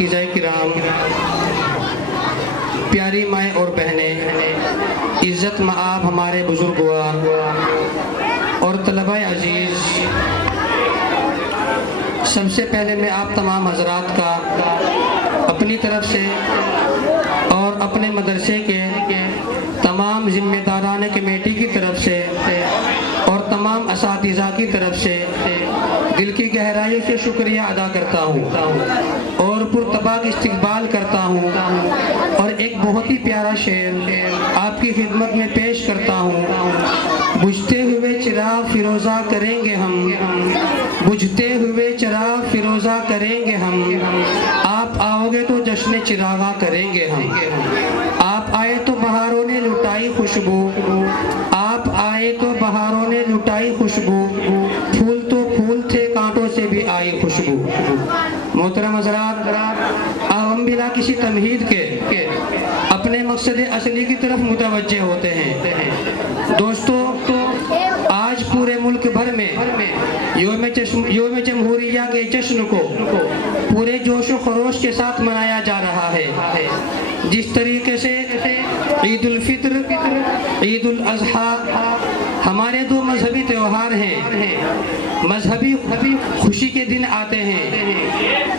اساتذہ کرام، پیاری مائیں اور بہنیں، عزت مآب ہمارے بزرگوار اور طلبہ عزیز، سب سے پہلے میں آپ تمام حضرات کا اپنی طرف سے اور اپنے مدرسے کے تمام ذمہ داران کمیٹی کی طرف سے اور تمام اساتذہ کی طرف سے دل کی گہرائی سے شکریہ ادا کرتا ہوں اور پرتپاک استقبال کرتا ہوں، اور ایک بہت ہی پیارا شعر آپ کی خدمت میں پیش کرتا ہوں۔ بجھتے ہوئے چراغ فیروزہ کریں گے ہم، بجھتے ہوئے چراغ فیروزہ کریں گے ہم، آپ آؤ گے تو جشن چراغاں کریں گے ہم، آپ آئے تو بہاروں نے لٹائی خوشبو، آپ آئے تو بہاروں نے لٹائی خوشبو، پھول تو پھول تھے کانٹوں سے بھی آئی خوشبو۔ محترم حضرات، ہم بلا کسی تمہید کے اپنے مقصد اصلی کی طرف متوجہ ہوتے ہیں۔ دوستو، آج پورے ملک بھر میں یوم جمہوریہ کے جشن کو پورے جوش و خروش کے ساتھ منایا جا رہا ہے۔ جس طریقے سے عید الفطر، عید الاضحیٰ ہمارے دو مذہبی تہوار ہیں، مذہبی خوشی کے دن آتے ہیں،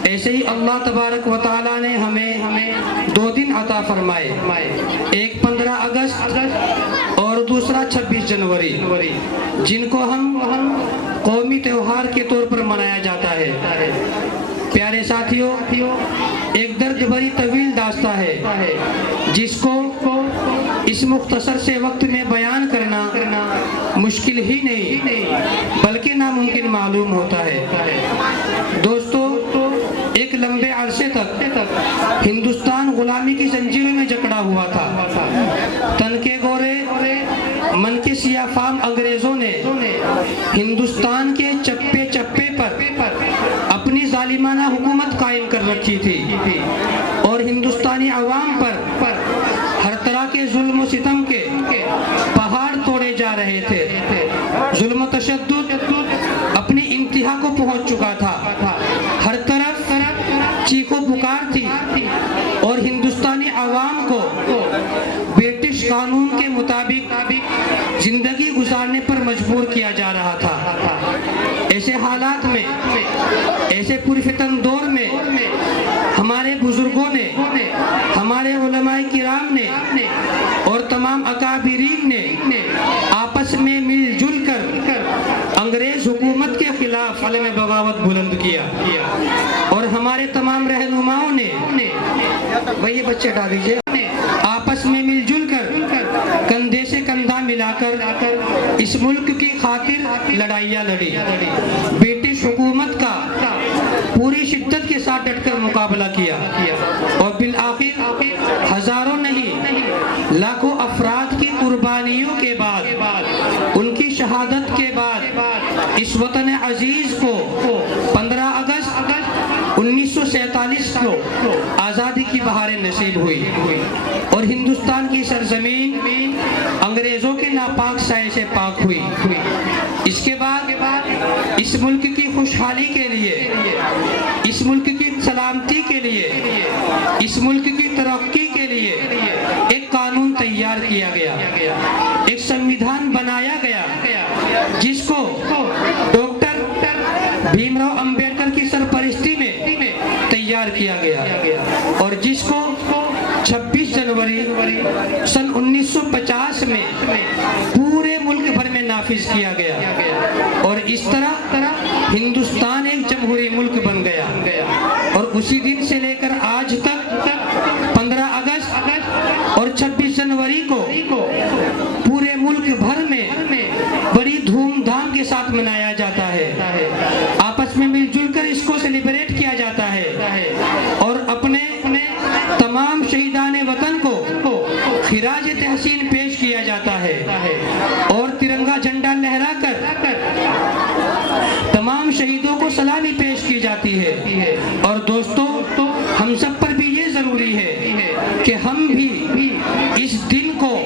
ایسے ہی اللہ تبارک و تعالیٰ نے ہمیں دو دن عطا فرمائے، ایک 15 اگست اور دوسرا 26 جنوری، جن کو ہم قومی تہوار کے طور پر منایا جاتا ہے۔ پیارے ساتھیوں، ایک درد بھری طویل داستان ہے جس کو اس مختصر سے وقت میں بیان کرنا مشکل ہی نہیں بلکہ ناممکن معلوم ہوتا ہے۔ دوستو، ایک لمبے عرصے تک ہندوستان غلامی کی زنجیروں میں جکڑا ہوا تھا۔ تن کے گورے، من کے سیاہ فام انگریزوں نے ہندوستان کے چپے چپے پر اپنی ظالمانہ حکومت قائم کر رکھی تھی اور ہندوستانی عوام پر ہر طرح کے ظلم و ستم کے پہاڑ توڑے جا رہے تھے۔ ظلم و تشدد اپنی انتہا کو پہنچ چکا تھا، ہر طرف چیخ و پکار تھی اور ہندوستانی عوام کو برٹش قانون کے مطابق زندگی گزارنے پر مجبور کیا جا رہا تھا۔ ایسے حالات میں، ایسے پرفتن دور میں ہمارے بزرگوں نے، ہمارے علماء کرام نے اور تمام اکابرین نے آپس میں مل جل کر انگریز حکومت کے خلاف علم بغاوت بلند کیا، اور ہمارے تمام رہنماؤں نے یہ بچے ہٹا دیجئے، آپس میں مل جل کر کندھے سے کندھا ملا کر اس ملک کی خاطر لڑائیاں لڑی، برٹش حکومت کا پوری شدت کے ساتھ ڈٹ کر مقابلہ کیا، اور بالآخر ہزاروں نہیں لاکھوں افراد کی قربانیوں کے بعد، ان کی شہادت کے بعد اس وطن عزیز کو 15 اگست 1947 کو آزادی کی بہاریں نصیب ہوئی اور ہندوستان کی سرزمین انگریزوں کے ناپاک سائے سے پاک ہوئی۔ اس کے بعد اس ملک کی خوشحالی کے لیے، اس ملک کی سلامتی کے لیے، اس ملک کی ترقی کے لیے ایک قانون تیار کیا گیا، ایک سمویدھان بنایا گیا، جس کو ڈاکٹر بھیم راؤ امبیڈکر کی سرپرستی میں تیار کیا گیا، اور جس کو 26 جنوری سن 1950 میں پورے ملک بھر میں نافذ کیا گیا، اور اس طرح ہندوستان ایک جمہوری ملک بن گیا، اور اسی دن سے لے کر آج تک 15 اگست اور 26 جنوری کو پورے ملک بھر میں بڑی دھوم دھام کے ساتھ منایا جاتا ہے، آپس میں مل جل کر اس کو سیلیبریٹ کیا جاتا ہے، اور اپنے تمام شہیدان وطن کو خراج تحسین پیش کیا جاتا ہے، اور ترنگا جھنڈا لہرا کر تمام شہیدوں کو سلامی پیش کی جاتی ہے۔ اور دوستو، ہم سب پر بھی یہ ضروری ہے کہ ہم بھی اس دن کو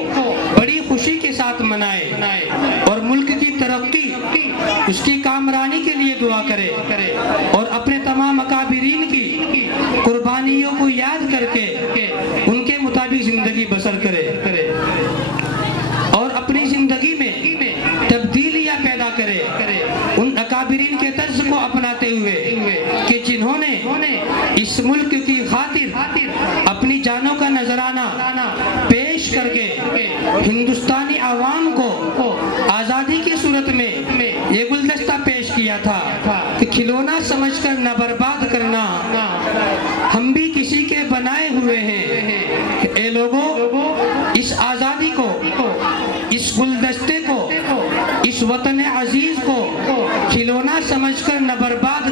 بڑی خوشی کے ساتھ منائیں اور ملک کی ترقی، اس کی کامرانی کے لیے دعا کریں، اور اپنے تمام اکابرین کی قربانی قربانیوں کو یاد کر کے ان کے مطابق زندگی بسر کرے اور اپنی زندگی میں تبدیلیاں پیدا کرے ان اکابرین کے طرز کو اپناتے ہوئے کہ جنہوں نے اس ملک کی خاطر اپنی جانوں کا نذرانہ پیش کر کے ہندوستانی عوام کو آزادی کی صورت میں یہ گلدستہ پیش کیا تھا کہ کھلونا سمجھ کر نہ برباد کرنا، ہم بھی کسی کے بنائے ہوئے ہیں۔ اے لوگوں، اس آزادی کو، اس گلدستے کو، اس وطن عزیز کو کھلونا سمجھ کر نہ برباد